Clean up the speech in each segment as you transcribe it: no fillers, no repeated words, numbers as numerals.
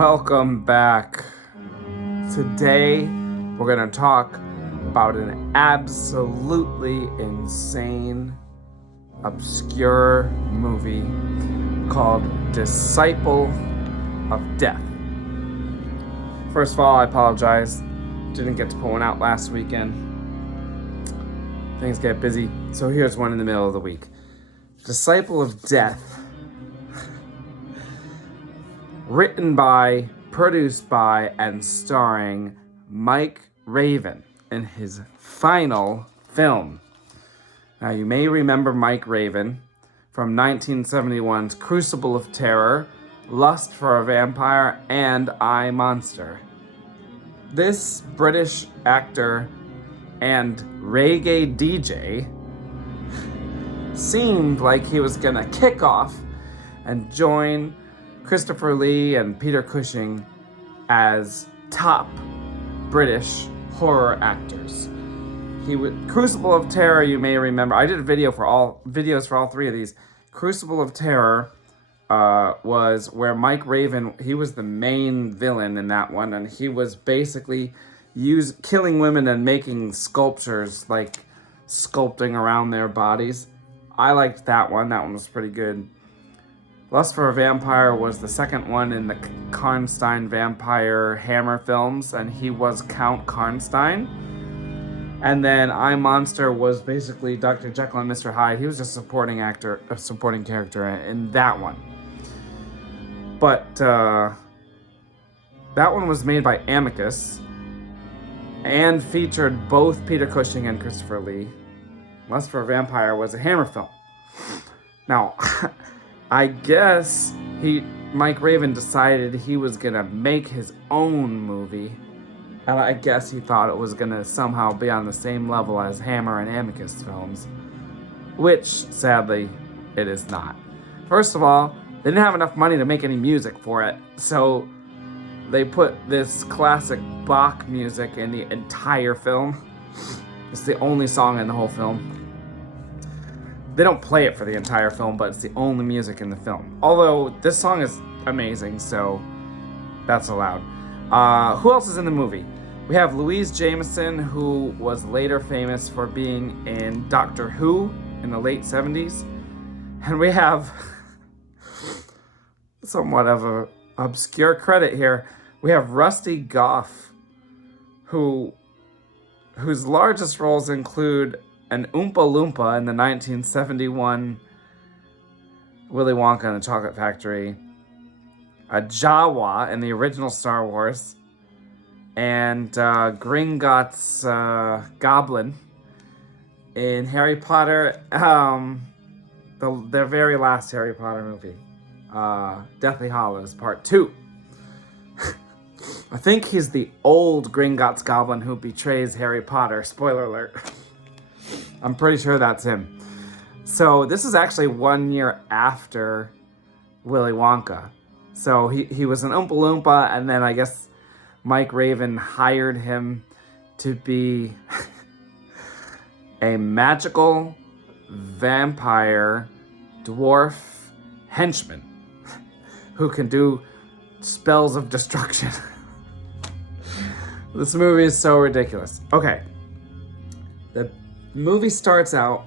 Welcome back. Today we're going to talk about an absolutely insane, obscure movie called Disciple of Death. First of all, I apologize. Didn't get to pull one out last weekend. Things get busy, so here's one in the middle of the week. Disciple of Death. Written by, produced by, and starring Mike Raven in his final film. Now, you may remember Mike Raven from 1971's Crucible of Terror, Lust for a Vampire, and I, Monster. This British actor and reggae DJ seemed like he was gonna kick off and join Christopher Lee and Peter Cushing as top British horror actors. Crucible of Terror, you may remember. I did a videos for all three of these. Crucible of Terror was where Mike Raven, he was the main villain in that one, and he was basically killing women and making sculptures, like sculpting around their bodies. I liked that one. That one was pretty good. Lust for a Vampire was the second one in the Karnstein vampire Hammer films, and he was Count Karnstein. And then I, Monster was basically Dr. Jekyll and Mr. Hyde. He was a supporting character in that one. But that one was made by Amicus and featured both Peter Cushing and Christopher Lee. Lust for a Vampire was a Hammer film. Now, I guess Mike Raven decided he was gonna make his own movie, and I guess he thought it was gonna somehow be on the same level as Hammer and Amicus films, which sadly it is not. First of all, they didn't have enough money to make any music for it, so they put this classic Bach music in the entire film. It's the only song in the whole film. They don't play it for the entire film, but it's the only music in the film. Although, this song is amazing, so that's allowed. Who else is in the movie? We have Louise Jameson, who was later famous for being in Doctor Who in the late 70s. And we have somewhat of an obscure credit here. We have Rusty Goff, whose largest roles include an Oompa Loompa in the 1971 Willy Wonka and the Chocolate Factory, a Jawa in the original Star Wars, and Gringotts Goblin in Harry Potter, their very last Harry Potter movie, Deathly Hallows Part 2. I think he's the old Gringotts Goblin who betrays Harry Potter. Spoiler alert. I'm pretty sure that's him. So this is actually 1 year after Willy Wonka. So he was an Oompa Loompa, and then I guess Mike Raven hired him to be a magical vampire dwarf henchman who can do spells of destruction. This movie is so ridiculous. Okay. The movie starts out,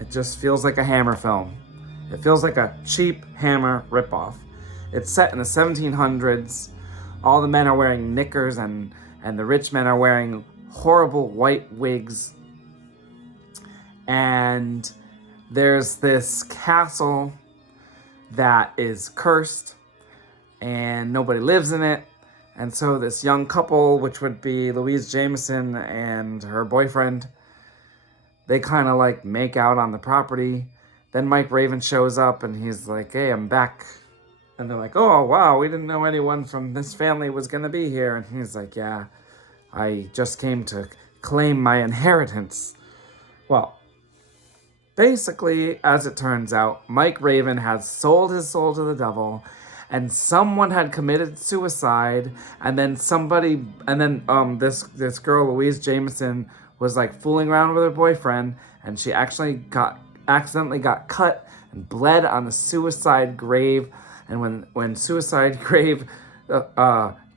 it just feels like a Hammer film. It feels like a cheap Hammer ripoff. It's set in the 1700s. All the men are wearing knickers and the rich men are wearing horrible white wigs. And there's this castle that is cursed and nobody lives in it. And so this young couple, which would be Louise Jameson and her boyfriend, they kind of like make out on the property. Then Mike Raven shows up and he's like, "Hey, I'm back." And they're like, "Oh, wow, we didn't know anyone from this family was going to be here." And he's like, "Yeah, I just came to claim my inheritance." Well, basically, as it turns out, Mike Raven has sold his soul to the devil, and someone had committed suicide, and then this girl, Louise Jameson, was like fooling around with her boyfriend, and she actually accidentally got cut and bled on the suicide grave. And when suicide grave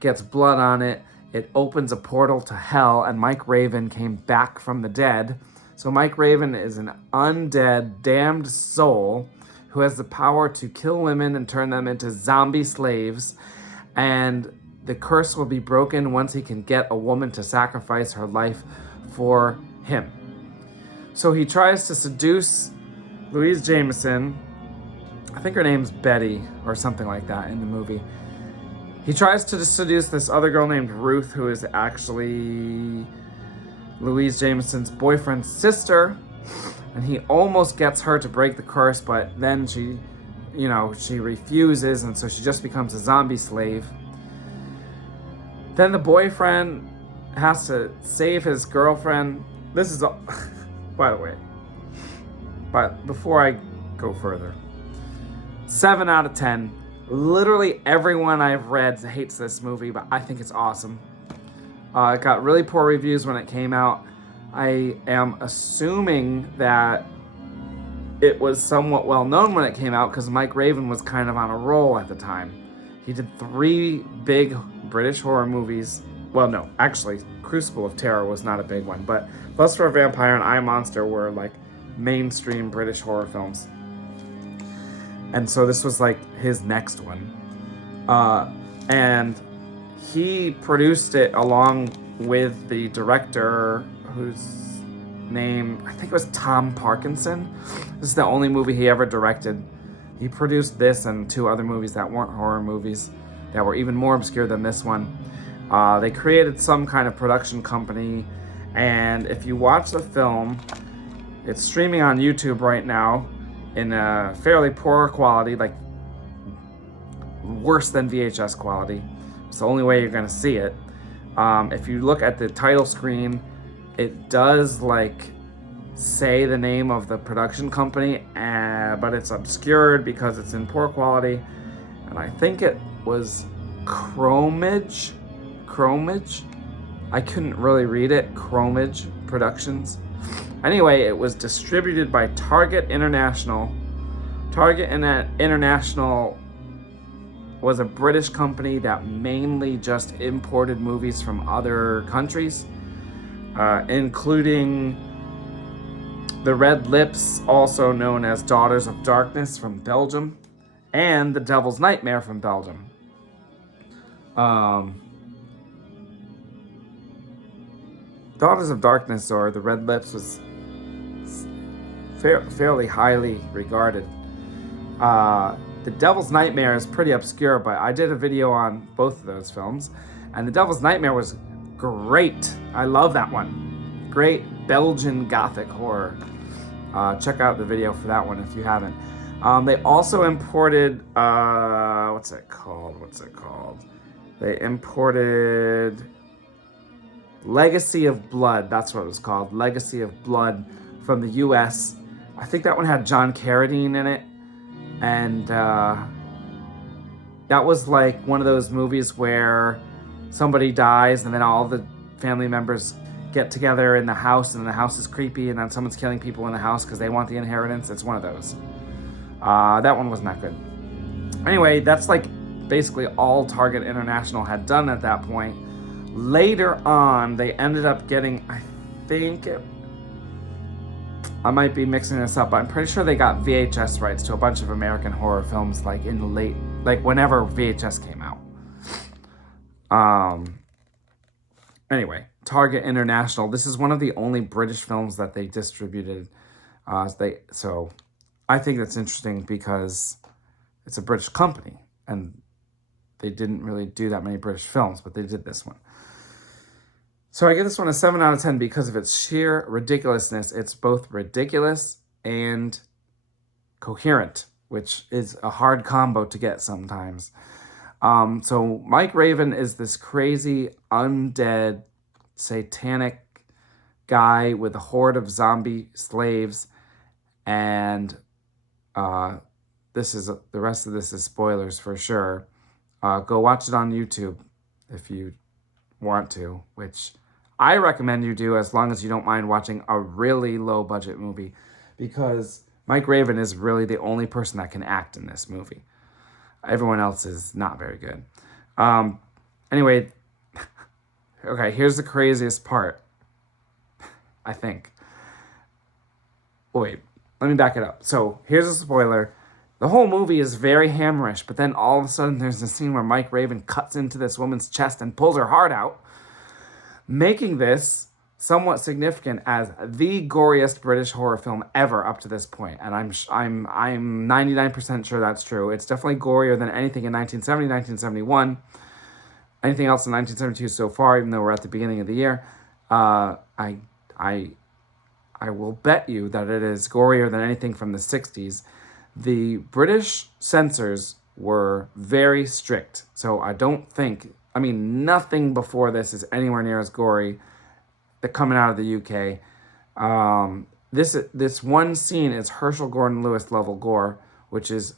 gets blood on it. It opens a portal to hell, and Mike Raven came back from the dead. So Mike Raven is an undead, damned soul who has the power to kill women and turn them into zombie slaves. And the curse will be broken once he can get a woman to sacrifice her life for him. So he tries to seduce Louise Jameson. I think her name's Betty or something like that in the movie. He tries to seduce this other girl named Ruth, who is actually Louise Jameson's boyfriend's sister. And he almost gets her to break the curse, but then she refuses, and so she just becomes a zombie slave. Then the boyfriend has to save his girlfriend. This is all, by the way. But before I go further, 7 out of 10. Literally everyone I've read hates this movie, but I think it's awesome. It got really poor reviews when it came out. I am assuming that it was somewhat well known when it came out because Mike Raven was kind of on a roll at the time. He did 3 big British horror movies. Well, no, actually, Crucible of Terror was not a big one, but Lust for a Vampire and I, Monster were like mainstream British horror films. And so this was like his next one. And he produced it along with the director whose name, I think it was Tom Parkinson. This is the only movie he ever directed. He produced this and 2 other movies that weren't horror movies that were even more obscure than this one. They created some kind of production company, and if you watch the film, it's streaming on YouTube right now in a fairly poor quality, like worse than VHS quality. It's the only way you're gonna see it. If you look at the title screen, it does like say the name of the production company, but it's obscured because it's in poor quality. And I think it was Chromage. I couldn't really read it. Chromage Productions. Anyway, it was distributed by Target International. Target International was a British company that mainly just imported movies from other countries, including The Red Lips, also known as Daughters of Darkness from Belgium, and The Devil's Nightmare from Belgium. Daughters of Darkness, or The Red Lips, was fairly highly regarded. The Devil's Nightmare is pretty obscure, but I did a video on both of those films, and The Devil's Nightmare was great. I love that one. Great Belgian gothic horror. Check out the video for that one if you haven't. They also imported, what's it called? They imported Legacy of Blood. That's what it was called. Legacy of Blood from the US. I think that one had John Carradine in it. And that was like one of those movies where somebody dies and then all the family members get together in the house, and the house is creepy, and then someone's killing people in the house because they want the inheritance. It's one of those. That one was not good. Anyway, that's like basically all Target International had done at that point. Later on, they ended up getting, I might be mixing this up, but I'm pretty sure they got VHS rights to a bunch of American horror films, like in the late, like whenever VHS came out. Anyway, Target International. This is one of the only British films that they distributed. So I think that's interesting because it's a British company, and they didn't really do that many British films, but they did this one. So I give this one a 7 out of 10 because of its sheer ridiculousness. It's both ridiculous and coherent, which is a hard combo to get sometimes. So Mike Raven is this crazy, undead, satanic guy with a horde of zombie slaves. And the rest of this is spoilers for sure. Go watch it on YouTube if you want to, which I recommend you do as long as you don't mind watching a really low budget movie, because Mike Raven is really the only person that can act in this movie. Everyone else is not very good. Anyway, okay, here's the craziest part, I think. Wait, let me back it up. So here's a spoiler. The whole movie is very hammerish, but then all of a sudden there's a scene where Mike Raven cuts into this woman's chest and pulls her heart out, making this somewhat significant as the goriest British horror film ever up to this point. And I'm 99% sure that's true. It's definitely gorier than anything in 1970, 1971, anything else in 1972 so far, even though we're at the beginning of the year. I will bet you that it is gorier than anything from the 60s. The British censors were very strict. So I don't think, nothing before this is anywhere near as gory that coming out of the UK. This one scene is Herschel Gordon Lewis level gore, which is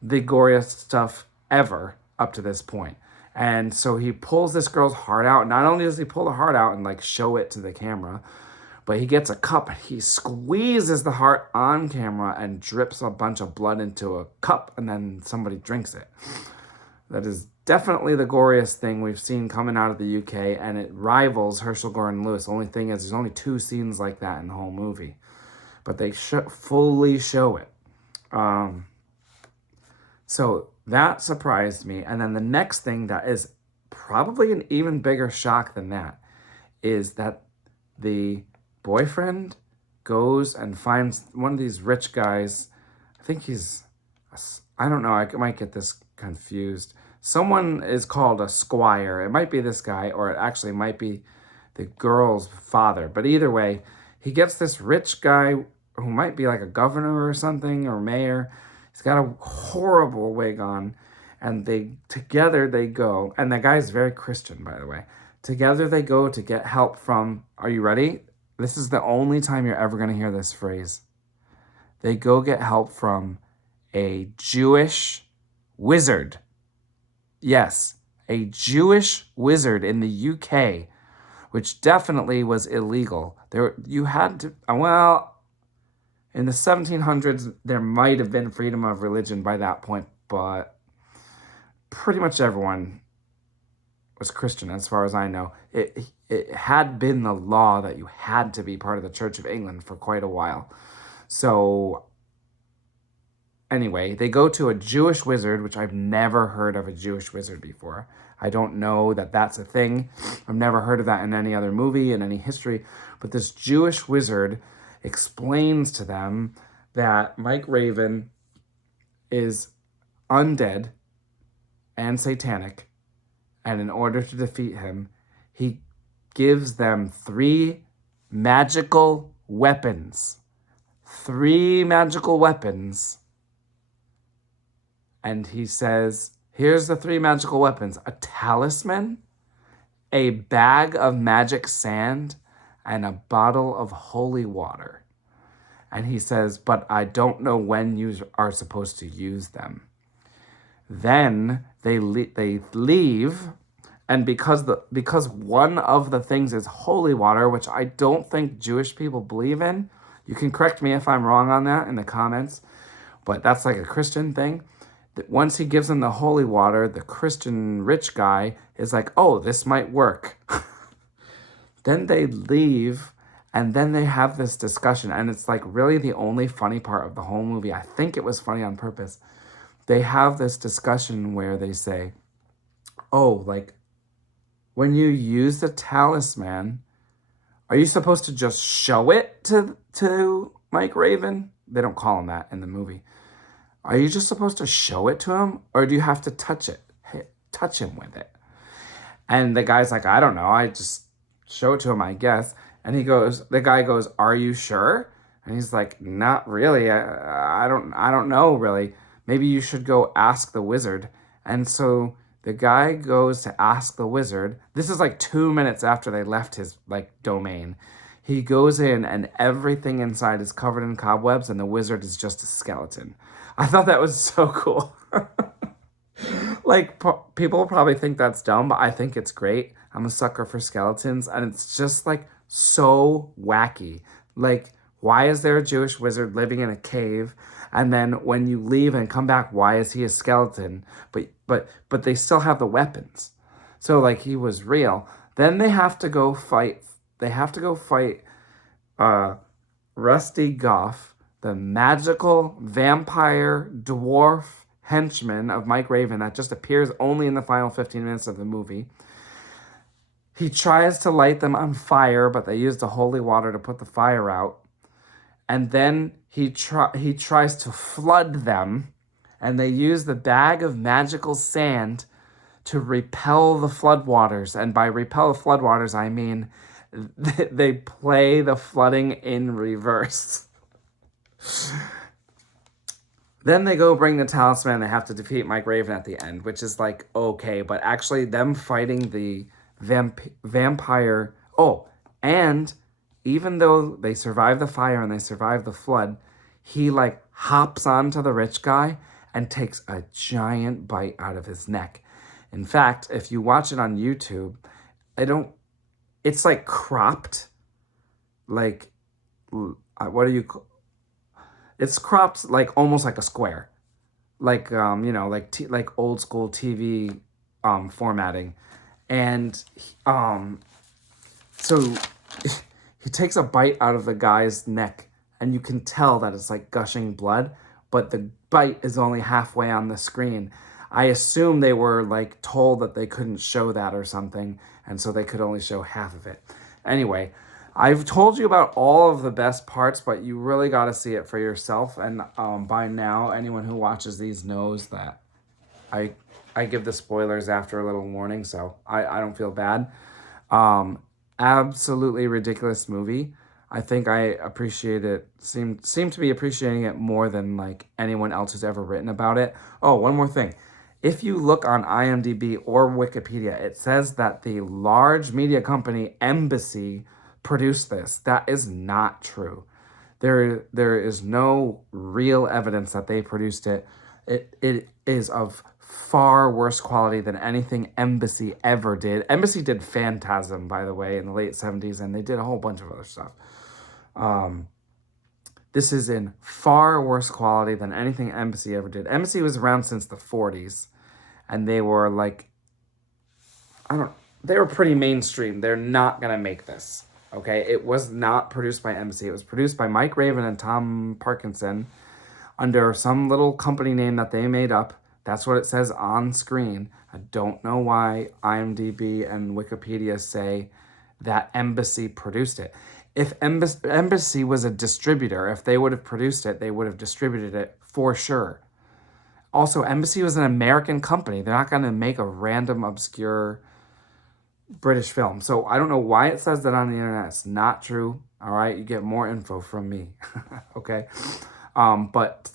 the goriest stuff ever up to this point. And so he pulls this girl's heart out. Not only does he pull the heart out and like show it to the camera, but he gets a cup and he squeezes the heart on camera and drips a bunch of blood into a cup, and then somebody drinks it. That is definitely the goriest thing we've seen coming out of the UK, and it rivals Herschel Gordon Lewis. The only thing is there's only 2 scenes like that in the whole movie, but they fully show it. So that surprised me. And then the next thing that is probably an even bigger shock than that is that the boyfriend goes and finds one of these rich guys. I think I don't know, I might get this confused. Someone is called a squire. It might be this guy, or it actually might be the girl's father. But either way, he gets this rich guy who might be like a governor or something, or mayor. He's got a horrible wig on. And together they go, and the guy's very Christian, by the way. Together they go to get help from, are you ready? This is the only time you're ever going to hear this phrase. They go get help from a Jewish wizard. Yes, a Jewish wizard in the UK, which definitely was illegal. You had to, in the 1700s, there might have been freedom of religion by that point, but pretty much everyone was Christian, as far as I know. It had been the law that you had to be part of the Church of England for quite a while. So anyway, they go to a Jewish wizard, which I've never heard of a Jewish wizard before. I don't know that that's a thing. I've never heard of that in any other movie, in any history. But this Jewish wizard explains to them that Mike Raven is undead and satanic. And in order to defeat him, he gives them 3 magical weapons. 3 magical weapons. And he says, here's the 3 magical weapons. A talisman, a bag of magic sand, and a bottle of holy water. And he says, but I don't know when you are supposed to use them. Then they leave, and because one of the things is holy water, which I don't think Jewish people believe in. You can correct me if I'm wrong on that in the comments, but that's like a Christian thing. Once he gives them the holy water, the Christian rich guy is like, oh, this might work. Then they leave, and then they have this discussion, and it's like really the only funny part of the whole movie. I think it was funny on purpose. They have this discussion where they say, oh, like, when you use the talisman, are you supposed to just show it to Mike Raven? They don't call him that in the movie. Are you just supposed to show it to him, or do you have to touch him with it? And the guy's like, I don't know. I just show it to him, I guess. And the guy goes, are you sure? And he's like, not really. I don't know really. Maybe you should go ask the wizard. And so the guy goes to ask the wizard. This is like 2 minutes after they left his domain. He goes in and everything inside is covered in cobwebs, and the wizard is just a skeleton. I thought that was so cool. People probably think that's dumb, but I think it's great. I'm a sucker for skeletons, and it's just so wacky. Why is there a Jewish wizard living in a cave? And then when you leave and come back, why is he a skeleton? But they still have the weapons. So like he was real. Then they have to go fight. They have to go fight Rusty Goff, the magical vampire dwarf henchman of Mike Raven that just appears only in the final 15 minutes of the movie. He tries to light them on fire, but they use the holy water to put the fire out. And then he tries to flood them, and they use the bag of magical sand to repel the floodwaters. And by repel the floodwaters, I mean they play the flooding in reverse. Then they go bring the talisman, and they have to defeat Mike Raven at the end, which is like, okay, but actually them fighting the vampire. Oh, and even though they survive the fire and they survive the flood, he like hops onto the rich guy and takes a giant bite out of his neck. In fact, if you watch it on YouTube, it's like cropped, like, what do you, it's cropped like almost like a square, like, like old school TV formatting. And so he takes a bite out of the guy's neck, and you can tell that it's like gushing blood, but the bite is only halfway on the screen. I assume they were like told that they couldn't show that or something, and so they could only show half of it. Anyway, I've told you about all of the best parts, but you really got to see it for yourself. And by now, anyone who watches these knows that I give the spoilers after a little warning, so I don't feel bad. Absolutely ridiculous movie. I think I appreciate it, seem to be appreciating it more than like anyone else who's ever written about it. Oh, one more thing. If you look on IMDb or Wikipedia, it says that the large media company Embassy produced this. That is not true. There is no real evidence that they produced it. It is of far worse quality than anything Embassy ever did. Embassy did Phantasm, by the way, in the late 70s, and they did a whole bunch of other stuff. This is in far worse quality than anything Embassy ever did. Embassy was around since the 40s, and they were like, they were pretty mainstream. They're not going to make this, okay? It was not produced by Embassy. It was produced by Mike Raven and Tom Parkinson under some little company name that they made up. That's what it says on screen. I don't know why IMDb and Wikipedia say that Embassy produced it. If Embassy was a distributor, if they would have produced it, they would have distributed it for sure. Also, Embassy was an American company. They're not going to make a random, obscure British film. So I don't know why it says that on the internet. It's not true. All right, you get more info from me. Okay. But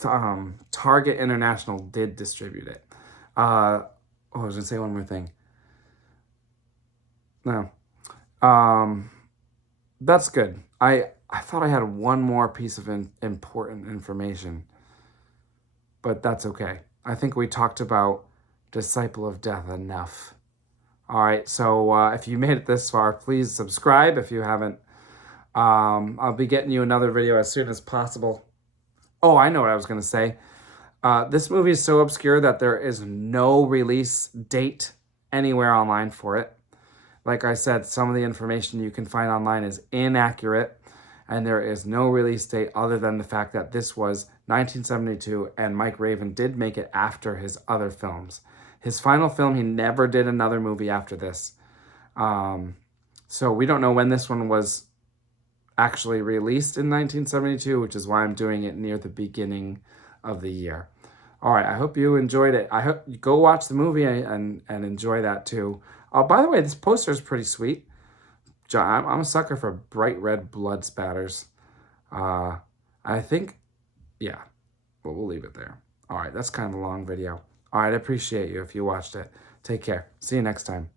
Target International did distribute it. I was going to say one more thing. No. That's good. I thought I had one more piece of important information, but that's okay. I think we talked about Disciple of Death enough. All right, so if you made it this far, please subscribe if you haven't. I'll be getting you another video as soon as possible. Oh, I know what I was going to say. This movie is so obscure that there is no release date anywhere online for it. Like I said, some of the information you can find online is inaccurate, and there is no release date other than the fact that this was 1972, and Mike Raven did make it after his other films. His final film, he never did another movie after this. So we don't know when this one was actually released in 1972, which is why I'm doing it near the beginning of the year. All right, I hope you enjoyed it. I hope you go watch the movie and enjoy that too. By the way, this poster is pretty sweet. I'm a sucker for bright red blood spatters. I think, yeah, but we'll leave it there. All right, that's kind of a long video. All right, I appreciate you if you watched it. Take care. See you next time.